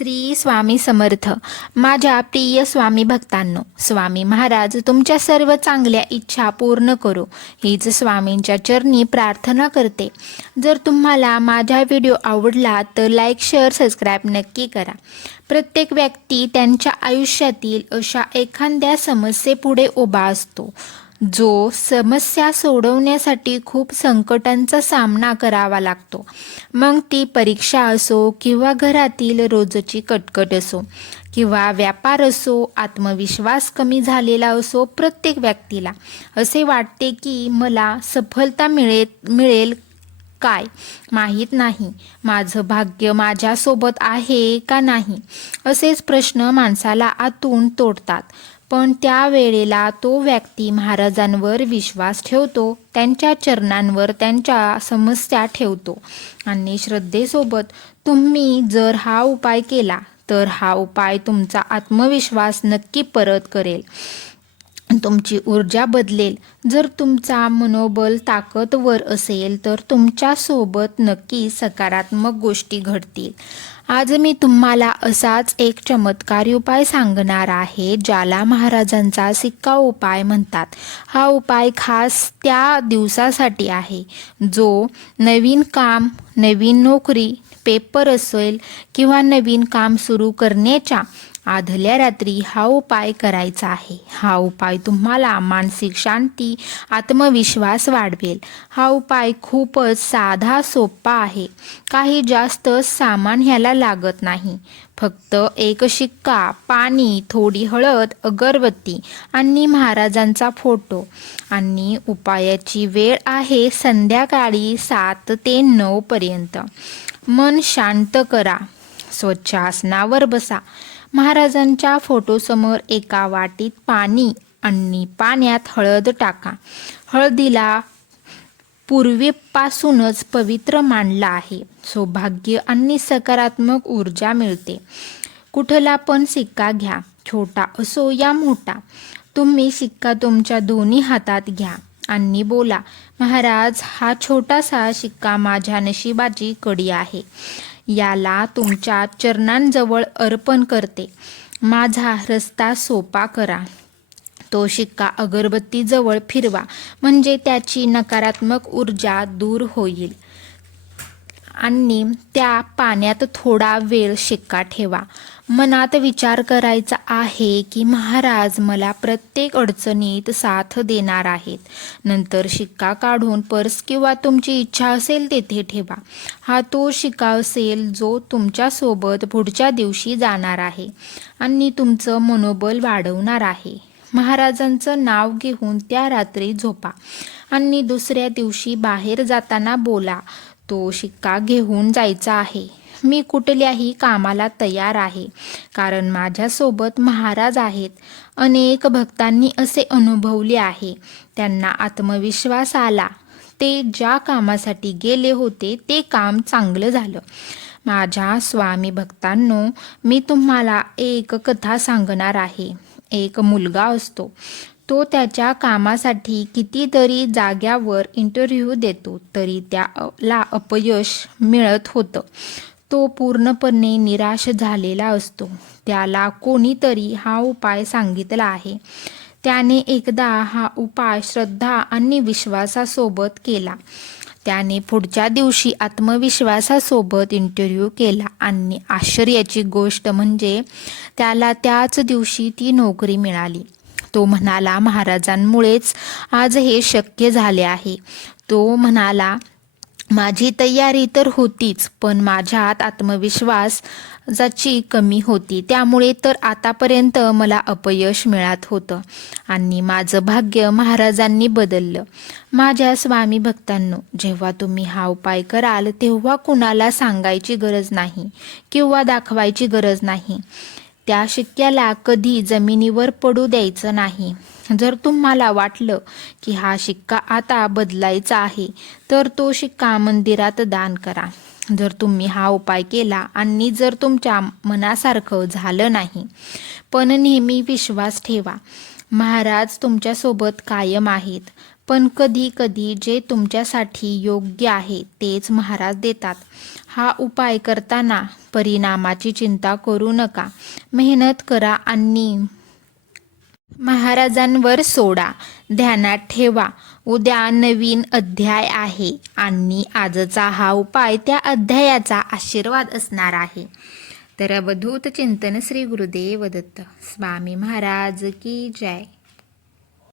श्री स्वामी समर्थ. माझ्या प्रिय स्वामी भक्तांनो, स्वामी महाराज तुमच्या सर्व चांगल्या इच्छा पूर्ण करो हीच स्वामींच्या चरणी प्रार्थना करते. जर तुम्हाला माझा व्हिडिओ आवडला तर लाईक, शेअर, सबस्क्राईब नक्की करा. प्रत्येक व्यक्ती त्यांच्या आयुष्यातील अशा एखाद्या समस्येपुढे उभा असतो जो समस्या सोडवण्यासाठी खूप संकटांचा सामना करावा लागतो. मग ती परीक्षा असो किंवा घरातील रोजची कटकट असो किंवा व्यापार असो, आत्मविश्वास कमी झालेला असो, प्रत्येक व्यक्तीला असे वाटते की मला सफलता मिळेल काय माहीत नाही, माझं भाग्य माझ्यासोबत आहे का नाही, असेच प्रश्न माणसाला आतून तोडतात. पण त्यावेळेला तो व्यक्ती महाराजांवर विश्वास ठेवतो, त्यांच्या चरणांवर त्यांच्या समस्या ठेवतो आणि श्रद्धेसोबत तुम्ही जर हा उपाय केला तर हा उपाय तुमचा आत्मविश्वास नक्की परत करेल, तुमची ऊर्जा बदलेल. जर तुमचा मनोबल ताकदवर असेल तर तुमच्यासोबत नक्की सकारात्मक गोष्टी घडतील. आज मी तुम्हाला असाच एक चमत्कारी उपाय सांगणार आहे ज्याला महाराजांचा सिक्का उपाय म्हणतात. हा उपाय खास त्या दिवसासाठी आहे जो नवीन काम, नवीन नोकरी, पेपर असेल किंवा नवीन काम सुरू करण्याच्या आदल्या रात्री हा उपाय करायचा आहे. हा उपाय तुम्हाला मानसिक शांती, आत्मविश्वास वाढवेल. हा उपाय खूपच साधा सोपा आहे. काही जास्त सामान ह्याला लागत नाही. फक्त एक शिक्का, पाणी, थोडी हळद, अगरबत्ती आणि महाराजांचा फोटो. आणि उपायाची वेळ आहे संध्याकाळी 7 ते 9 पर्यंत. मन शांत करा, स्वच्छ आसनावर बसा. महाराजांच्या फोटोसमोर एका वाटीत पाणी आणि पाण्यात हळद टाका. हळदीला पूर्वीपासूनच पवित्र मानला आहे. सौभाग्य आणि सकारात्मक ऊर्जा मिळते. कुठला पण सिक्का घ्या, छोटा असो या मोठा. तुम्ही सिक्का तुमच्या दोन्ही हातात घ्या आणि बोला, महाराज हा छोटासा शिक्का माझ्या नशिबाची कडी आहे. याला तुमच्या चरणांजवळ अर्पण करते. माझा रस्ता सोपा करा. तो शिक्का अगरबत्तीजवळ फिरवा म्हणजे त्याची नकारात्मक ऊर्जा दूर होईल. आणि त्या पाण्यात थोडा वेळ शिक्का ठेवा. मनात विचार करायचा आहे की महाराज मला प्रत्येक अडचणीत साथ देणार आहेत. नंतर शिक्का काढून पर्स किंवा तुमची इच्छा असेल तेथे ठेवा. हा तो शिक्का असेल जो तुमच्यासोबत पुढच्या दिवशी जाणार आहे आणि तुमचं मनोबल वाढवणार आहे. महाराजांचं नाव घेऊन त्या रात्री झोपा आणि दुसऱ्या दिवशी बाहेर जाताना बोला, तो शिक्का घेऊन जायचा आहे. मी कुठल्याही कामाला तयार आहे कारण माझ्यासोबत महाराज आहेत. अनेक भक्तांनी असे अनुभवले आहे. त्यांना आत्मविश्वास आला. ते ज्या कामासाठी गेले होते ते काम चांगलं झालं. माझ्या स्वामी भक्तांनो, मी तुम्हाला एक कथा सांगणार आहे. एक मुलगा असतो. तो त्याच्या कामासाठी कितीतरी जाग्यावर इंटरव्ह्यू देतो तरी त्याला अपयश मिळत होतं. तो पूर्णपणे निराश झालेला असतो. त्याला कोणीतरी हा उपाय सांगितला आहे. त्याने एकदा हा उपाय श्रद्धा आणि विश्वासासोबत केला. त्याने पुढच्या दिवशी आत्मविश्वासासोबत इंटरव्ह्यू केला आणि आश्चर्याची गोष्ट म्हणजे त्याला त्याच दिवशी ती नोकरी मिळाली. तो म्हणाला, महाराजांमुळेच आज हे शक्य झाले आहे. तो म्हणाला, माझी तयारी तर होतीच पण माझ्यात आत्मविश्वासाची कमी होती. त्यामुळे तर आतापर्यंत मला अपयश मिळत होतं आणि माझं भाग्य महाराजांनी बदललं. माझ्या स्वामी भक्तांनो, जेव्हा तुम्ही हा उपाय कराल तेव्हा कुणाला सांगायची गरज नाही किंवा दाखवायची गरज नाही. त्या शिक्क्याला कधी जमिनीवर पडू द्यायचं नाही. जर तुम्हाला वाटलं की हा शिक्का आता बदलायचा आहे तर तो शिक्का मंदिरात दान करा. जर तुम्ही हा उपाय केला आणि जर तुमच्या मनासारखं झालं नाही, पण नेहमी विश्वास ठेवा, महाराज तुमच्यासोबत कायम आहेत. पण कधी कधी जे तुमच्यासाठी योग्य आहे तेच महाराज देतात. हा उपाय करताना परिणामाची चिंता करू नका. मेहनत करा आणि महाराजांवर सोडा. ध्यानात ठेवा, उद्या नवीन अध्याय आहे आणि आजचा हा उपाय त्या अध्यायाचा आशीर्वाद असणार आहे. तर अवधूत चिंतन श्री गुरुदेव दत्त स्वामी महाराज की जय.